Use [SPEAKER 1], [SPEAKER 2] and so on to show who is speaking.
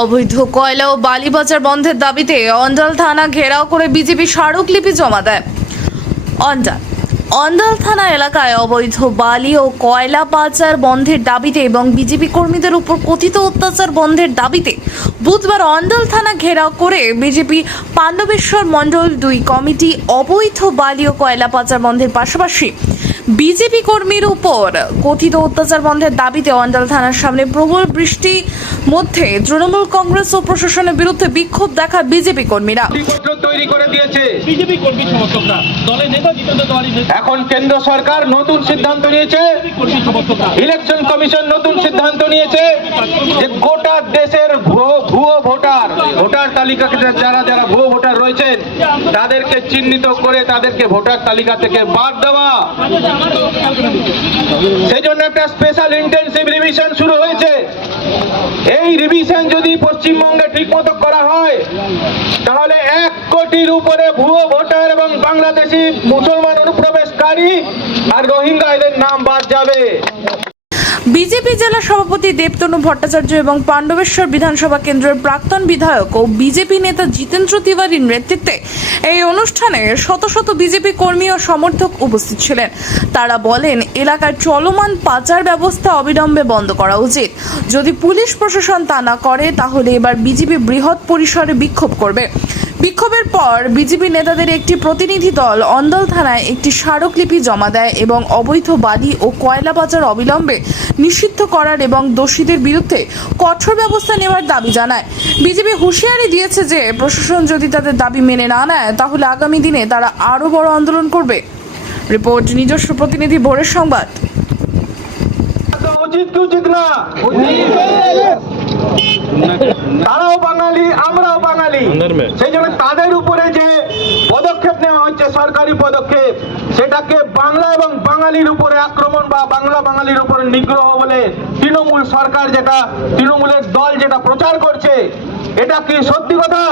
[SPEAKER 1] অবৈধ কয়লা ও বালি পাচার বন্ধের দাবিতে অন্ডাল থানা ঘেরাও করে বিজেপি স্মারকলিপি জমা দেয়। অন্ডাল। অন্ডাল থানা এলাকায় অবৈধ বালি ও কয়লা পাচার বন্ধের দাবিতে এবং বিজেপি কর্মীদের উপর কথিত অত্যাচার বন্ধের দাবিতে বুধবার অন্ডাল থানা ঘেরাও করে বিজেপি পাণ্ডবেশ্বর মণ্ডল দুই কমিটি অবৈধ বালি ও কয়লা পাচার বন্ধের পাশাপাশি বিজেপি কর্মীর উপর কথিত অত্যাচার বন্ধের দাবিতে অন্ডাল থানার সামনে প্রবল বৃষ্টি মধ্যে তৃণমূল কংগ্রেস ও প্রশাসনের বিরুদ্ধে বিক্ষোভ দেখা বিজেপি কর্মীরা।
[SPEAKER 2] তৈরি করে দিয়েছে।
[SPEAKER 3] বিজেপি কর্মী সমর্থকরা দলের নেতা জিতেন্দ্র তিওয়ারির
[SPEAKER 2] এখন কেন্দ্র সরকার নতুন সিদ্ধান্ত নিয়েছে। ইলেকশন কমিশন নতুন সিদ্ধান্ত নিয়েছে। যে গোটা দেশের ভুয়ো ভোটার। ভোটার তালিকাতে যারা যারা ভুয়ো ভোটার রয়েছেন, তাদেরকে চিহ্নিত করে তাদেরকে ভোটার তালিকা থেকে বাদ দেওয়া। সেই জন্য একটা স্পেশাল ইন্টেনসিভ রিভিশন শুরু হয়েছে। এই রিভিশন যদি পশ্চিমবঙ্গে ঠিকমতো করা হয়, তাহলে এক কোটির উপরে ভুয়ো ভোটার এবং বাংলাদেশি মুসলমান অনুপ্রবেশকারী আর রোহিঙ্গা এদের নাম বাদ যাবে।
[SPEAKER 1] বিজেপি জেলা সভাপতি দেবতনু ভট্টাচার্য এবং পাণ্ডবেশ্বর বিধানসভা কেন্দ্রের প্রাক্তন বিধায়ক ও বিজেপি নেতা জিতেন্দ্র তিওয়ারির নেতৃত্বে এই অনুষ্ঠানে শত শত বিজেপি কর্মী ও সমর্থক উপস্থিত ছিলেন। তারা বলেন এলাকার চলমান পাচার ব্যবস্থা অবিলম্বে বন্ধ করা উচিত। যদি পুলিশ প্রশাসন তা না করে, তাহলে এবার বিজেপি বৃহৎ পরিসরে বিক্ষোভ করবে। বিক্ষোভের পর বিজেপি নেতাদের একটি প্রতিনিধি দল অন্দল থানায় একটি স্মারকলিপি জমা দেয় এবং অবৈধ বালি ও কয়লা পাচার অবিলম্বে নিষিদ্ধ করার এবং দোষীদের বিরুদ্ধে কঠোর ব্যবস্থা নেওয়ার দাবি জানায়। বিজেপি হুঁশিয়ারি দিয়েছে যে, প্রশাসন যদি তাদের দাবি মেনে না নেয়, তাহলে আগামী দিনে তারা আরও বড় আন্দোলন করবে। রিপোর্ট, নিজস্ব প্রতিনিধি ভোরের সংবাদ।
[SPEAKER 2] তারাও বাঙালি বাঙালি সেই জন্য তাদের উপরে যে পদক্ষেপ নেওয়া হচ্ছে সরকারি পদক্ষেপ সেটাকে বাংলা এবং বাঙালির উপরে আক্রমণ বা বাংলা বাঙালির উপরে নিগ্রহ বলে তৃণমূল সরকার যেটা তৃণমূলের দল যেটা প্রচার করছে এটা কি সত্যি কথা?